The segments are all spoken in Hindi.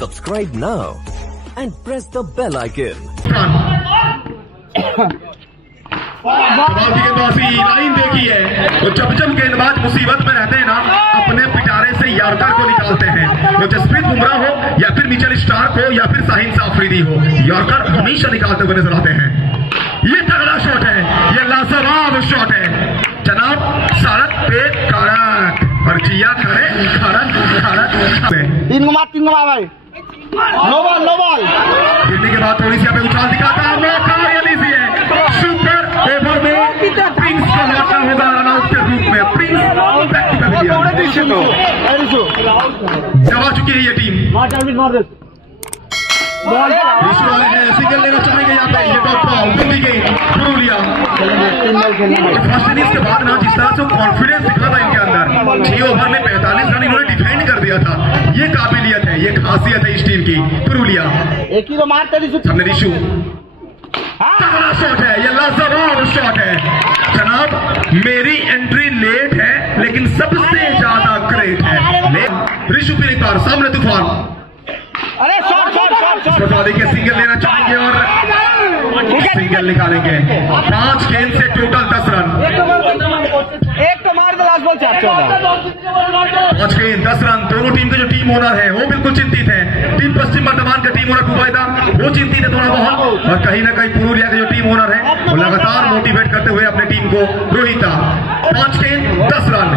Subscribe now and press the bell icon. Line देखी है वो जब गेंदबाज मुसीबत में रहते हैं ना, अपने पिटारे से यॉर्कर को निकालते हैं। वो जसप्रीत बुमराह हो या फिर मिचेल स्टार्क हो या फिर शाहीन अफरीदी हो, यॉर्कर हमेशा निकालते हुए नजर आते हैं। ये तगड़ा शॉट है, ये लाजवाब शॉट है जनाब। सड़क पे कारक और जिया करे खड़क तीन को मार भाई। नो बॉल गिरने के बाद थोड़ी सी यहाँ पे उछाल दिखाता है, मौका ये लीजिए। सुपर ओवर में प्रिंस को लौटना होगा रनआउट के रूप में। प्रिंस गवा चुकी है ये टीम। सिंगल लेना चाहेंगे यहाँ पे, ये डॉट बॉल मिल गई पुरुलिया। फर्स्ट इनिंग्स के बाद ना जिस तरह से कॉन्फिडेंस दिखा था इनके अंदर, 6 ओवर में 45 रन इन्होंने डिफेंड कर दिया था। ये काबिलियत है, ये खासियत है इस टीम की। पुरुलिया एक ही तो मारते हमने रिशु, तगड़ा शॉट है, ये लाजवाब शॉट है जनाब। मेरी एंट्री लेट है लेकिन सबसे ज्यादा ग्रेट है। रिशु फिर एक बार सामने तूफान। अरे शॉट देखिए सिंगल लेना चाहेंगे और सिंगल निकालेंगे। 5 गेंद से टोटल 10 रन। एक तो मार दे लास्ट बॉल 5 गेंद 10 रन। दोनों टीम के जो टीम ओनर है वो बिल्कुल चिंतित है। टीम पश्चिम बर्धमान का टीम ओनर कुबैदा वो चिंतित है थोड़ा बहुत, और कहीं ना कहीं पुरुलिया के जो टीम ओनर है वो लगातार मोटिवेट करते हुए अपने टीम को। रोहिता 5 गेंद 10 रन।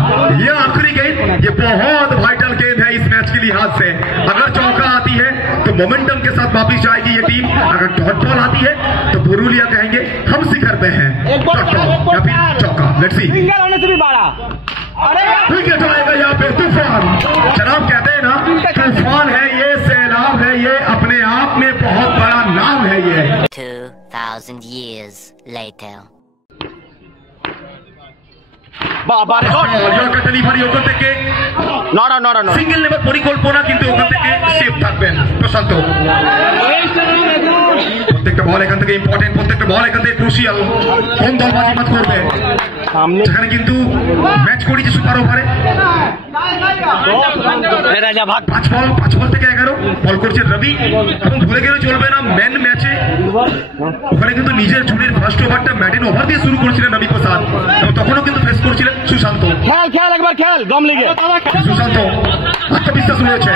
ये आखिरी गेंद, ये बहुत वाइटल गेंद है इस मैच के लिहाज से। अगर चौका आती है तो मोमेंटम के साथ वापिस जाएगी ये टीम। अगर डॉट बॉल आती है तो पुरुलिया कहेंगे हम शिखर पे हैं। डॉट बॉल या फिर चौका, लेट्स सी। सिंगल होने से भी बड़ा विकेट आएगा यहाँ पे। तूफान जनाब कहते हैं ना, तूफान है ये, सैलाब है ये, अपने आप में बहुत बड़ा नाम है ये। 2000 years later. ডেলিভারি ওখান থেকে সিঙ্গেল নেবার পরিকল্পনা, কিন্তু ওখান থেকে সেফ থাকবেন প্রশান্ত। প্রত্যেকটা বল এখান থেকে ইম্পর্টেন্ট, প্রত্যেকটা বল এখান থেকে ক্রুশিয়াল। কোন দল বাজিমাত করবে সেখানে কিন্তু ম্যাচ করেছে সুপার ওভারে। 5 বল থেকে 11 বল করছে রবি। এবং ভুলে গেলে চলবে না, ম্যান ম্যাচে ওখানে কিন্তু নিজের ঝুলির ফার্স্ট ওভারটা ম্যাডেন ওভার দিয়ে শুরু করেছিলেন রবি প্রসাদ, এবং তখনও কিন্তু ফেস করছিলেন সুশান্ত। খেল একবার খেল দম লেগে সুশান্ত আত্মবিশ্বাস রয়েছে,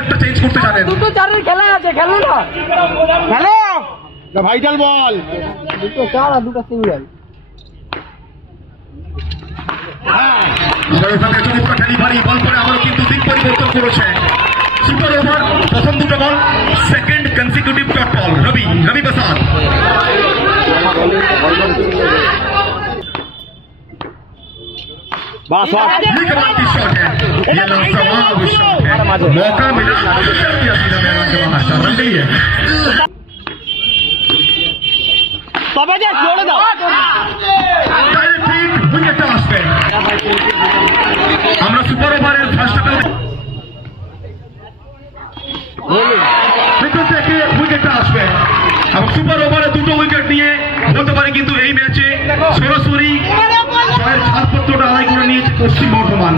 একটা চেঞ্জ করতে জানেন। দুটো চারের খেলা আছে, খেলো না খেলো। ভাইটাল বল, দুটো চার আর দুটো সিঙ্গেল। ডেলিভারি বল করে আবারও কিন্তু দিক পরিবর্তন করেছে। সুপার ওভার প্রথম দুটো বল, সেকেন্ড কনসিকিউটিভ ডট বল। রবি প্রসাদ ये कमाल की शॉट है, ये लाजवाब शॉट है। मौका मिला सीधा मैदान के बाहर रन गई है। উইকেট আসবে। আমরা সুপার ওভারের ফার্স্ট থেকে উইকেটটা আসবে এবং সুপার ওভারে 2টো উইকেট নিয়ে বলতে পারি কিন্তু এই ম্যাচে সরাসরি জয়ের ছাড়পত্রটা আদায় করে নিয়েছে পশ্চিম বর্ধমান।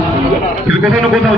কিন্তু কোথাও না কোথাও